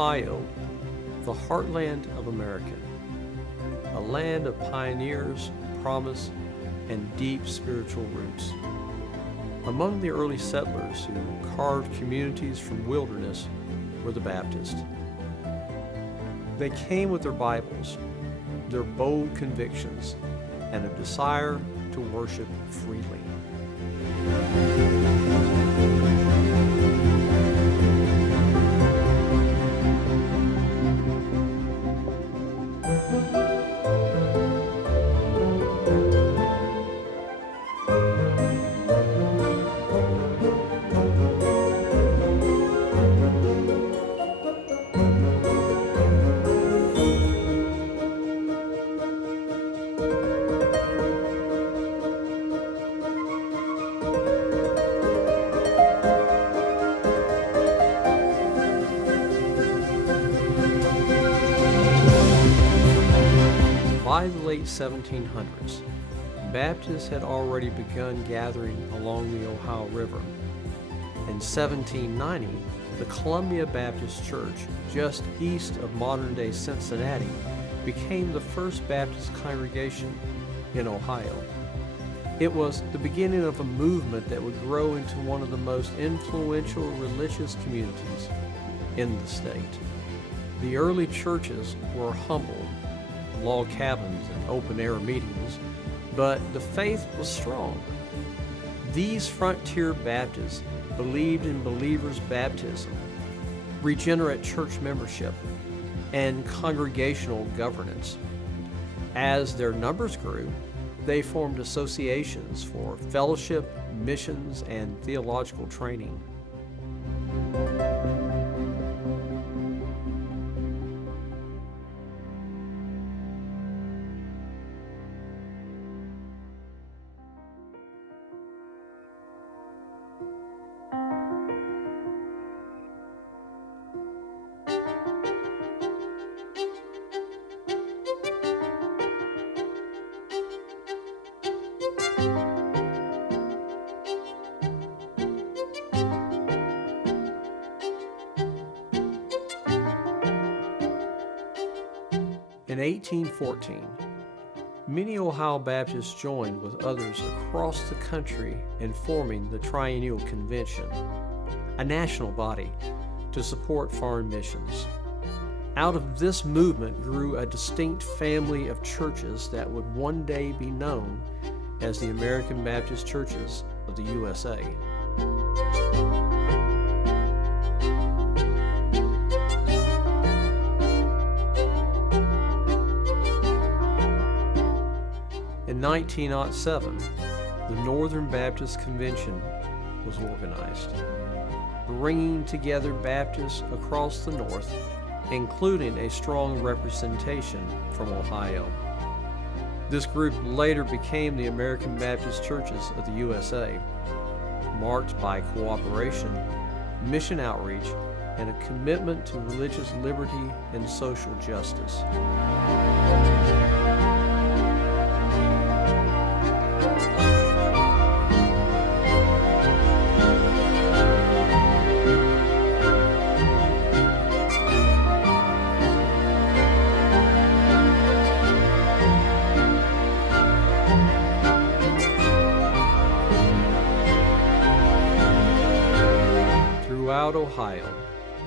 Ohio, the heartland of America, a land of pioneers, promise, and deep spiritual roots. Among the early settlers who carved communities from wilderness were the Baptists. They came with their Bibles, their bold convictions, and a desire to worship freely. By the late 1700s, Baptists had already begun gathering along the Ohio River. In 1790, the Columbia Baptist Church, just east of modern-day Cincinnati, became the first Baptist congregation in Ohio. It was the beginning of a movement that would grow into one of the most influential religious communities in the state. The early churches were humble, log cabins and open-air meetings, but the faith was strong. These frontier Baptists believed in believers' baptism, regenerate church membership, and congregational governance. As their numbers grew, they formed associations for fellowship, missions, and theological training. In 1814, many Ohio Baptists joined with others across the country in forming the Triennial Convention, a national body to support foreign missions. Out of this movement grew a distinct family of churches that would one day be known as the American Baptist Churches of the USA. In 1907, the Northern Baptist Convention was organized, bringing together Baptists across the North, including a strong representation from Ohio. This group later became the American Baptist Churches of the USA, marked by cooperation, mission outreach, and a commitment to religious liberty and social justice. Throughout Ohio,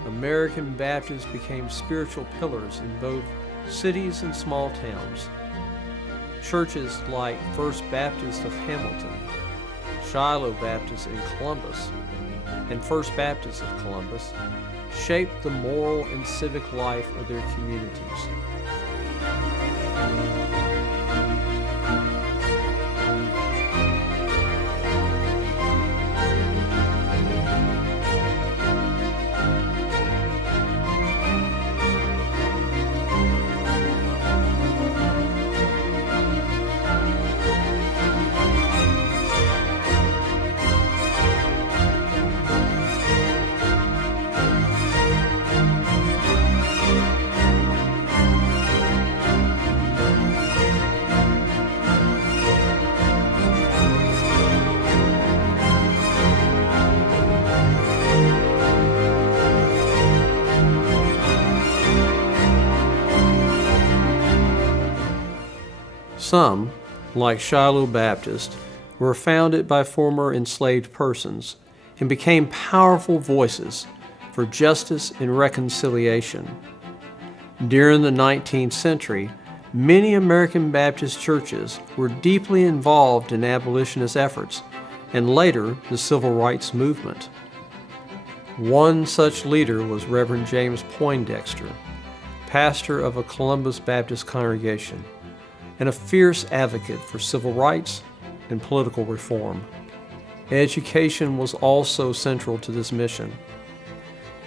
American Baptists became spiritual pillars in both cities and small towns. Churches like First Baptist of Hamilton, Shiloh Baptist in Columbus, and First Baptist of Columbus shaped the moral and civic life of their communities. Some, like Shiloh Baptist, were founded by former enslaved persons and became powerful voices for justice and reconciliation. During the 19th century, many American Baptist churches were deeply involved in abolitionist efforts and later the Civil Rights Movement. One such leader was Reverend James Poindexter, pastor of a Columbus Baptist congregation and a fierce advocate for civil rights and political reform. Education was also central to this mission.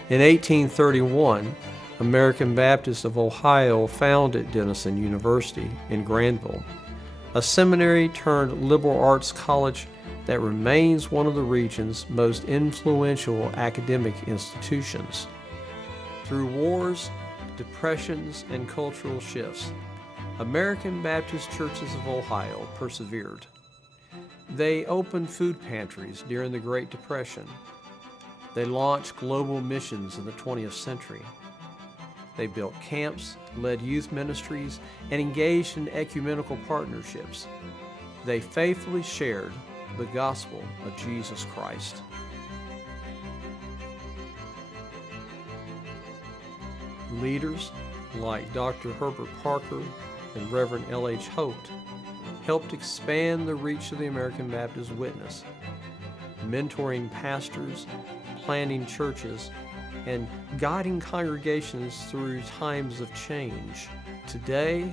In 1831, American Baptists of Ohio founded Denison University in Granville, a seminary turned liberal arts college that remains one of the region's most influential academic institutions. Through wars, depressions, and cultural shifts, American Baptist Churches of Ohio persevered. They opened food pantries during the Great Depression. They launched global missions in the 20th century. They built camps, led youth ministries, and engaged in ecumenical partnerships. They faithfully shared the gospel of Jesus Christ. Leaders like Dr. Herbert Parker and Reverend L.H. Holt helped expand the reach of the American Baptist witness, mentoring pastors, planting churches, and guiding congregations through times of change. Today,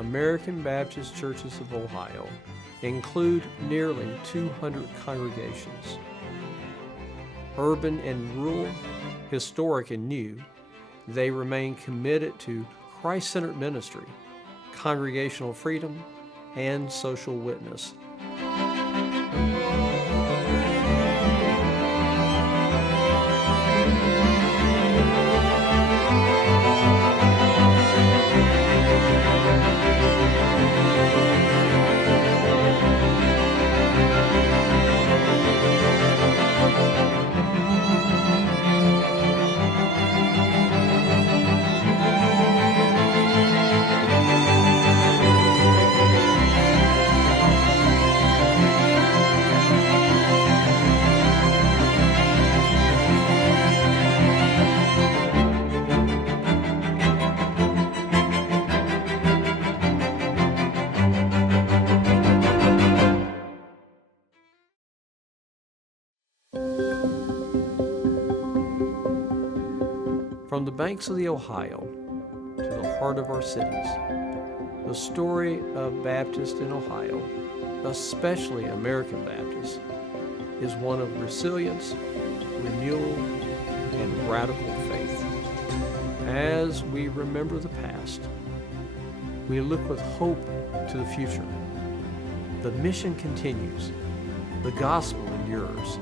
American Baptist Churches of Ohio include nearly 200 congregations. Urban and rural, historic and new, they remain committed to Christ-centered ministry, congregational freedom, and social witness. From the banks of the Ohio to the heart of our cities, the story of Baptists in Ohio, especially American Baptists, is one of resilience, renewal, and radical faith. As we remember the past, we look with hope to the future. The mission continues, the gospel endures,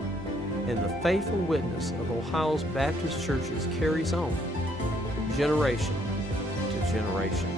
and the faithful witness of Ohio's Baptist churches carries on, generation to generation.